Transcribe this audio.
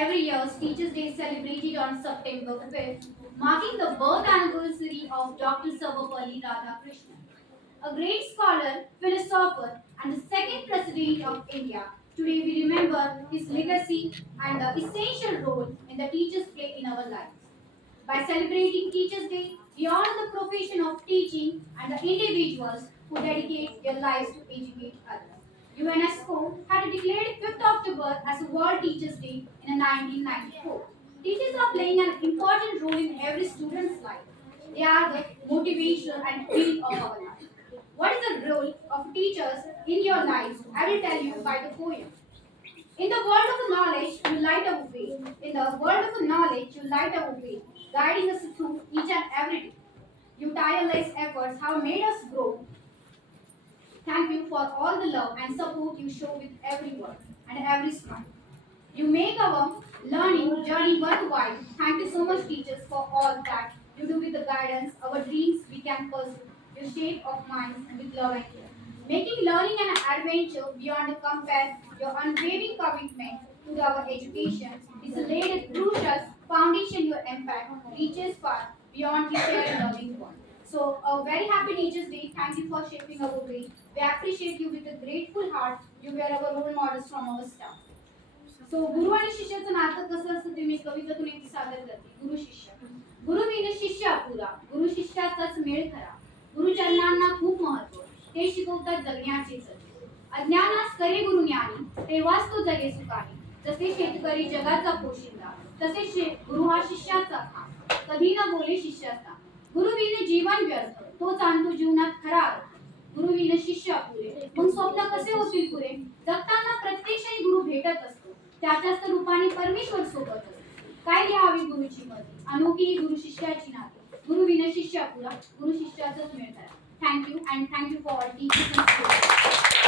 Every year, Teachers' Day is celebrated on September 5th, marking the birth anniversary of Dr. Sarvepalli Radhakrishnan, a great scholar, philosopher, and the second president of India. Today, we remember his legacy and the essential role in the teachers play in our lives. By celebrating Teachers' Day, we honor the profession of teaching and the individuals who dedicate their lives to educate others. UNESCO had declared 5th October as World Teachers' Day in 1994. Teachers are playing an important role in every student's life. They are the motivation and feel of our life. What is the role of teachers in your lives? I will tell you by the poem. In the world of knowledge, you light our way. In the world of knowledge, you light our way, guiding us through each and every day. Your tireless efforts have made us grow. Thank you for all the love and support you show with every word and every smile. You make our learning journey worthwhile. Thank you so much, teachers, for all that you do with the guidance. Our dreams we can pursue. Your shape of minds with love and care. Making learning an adventure beyond compare, your unwavering commitment to our education is laid a crucial foundation. Your impact reaches far beyond the shared loving one. So, a very happy Teachers' Day. Thank you for shaping our way. We appreciate you with a grateful heart. You were our role models from our staff. सो गुरु आणि शिष्याचं नातं कसं असतं ते मी कवितेतून एक सादर करते. गुरु शिष्य. गुरु win शिष्य अपुरा. गुरु शिष्याचाच मेळ खरा. गुरुचरणांना खूप महत्व. ते शिकवतात जगण्याचे सत्य. अज्ञानास करे गुरु ज्ञानी. तेव्हाच तो जगे सुखानी. जसे शेतकरी जगाचा पोशिंदा तसे गुरु हा शिष्याचा खान. कधी न बोले शिष्याचा. गुरु विन जीवन व्यर्थ. तो जाणतो जीवनात खरा अर्थ. गुरु विन शिष्य अपुरे. मग स्वप्न कसे होतील पुरे. जगताना प्रत्यक्षही गुरु भेटत असतो. त्याच्याच रूपाने परमेश्वर सोबत असतो. काय घ्यावी गुरुची मदत. अनोखी गुरु शिष्याची नाती. गुरु विन शिष्य अपुरा. गुरु शिष्याचाच मेळ खरा. Thank you and thank you for teaching.